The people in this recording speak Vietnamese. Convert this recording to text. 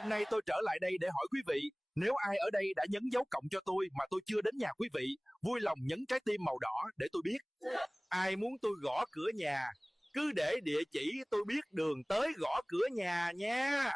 Hôm nay tôi trở lại đây để hỏi quý vị, nếu ai ở đây đã nhấn dấu cộng cho tôi mà tôi chưa đến nhà quý vị, vui lòng nhấn trái tim màu đỏ để tôi biết. Ai muốn tôi gõ cửa nhà, cứ để địa chỉ tôi biết đường tới gõ cửa nhà nha.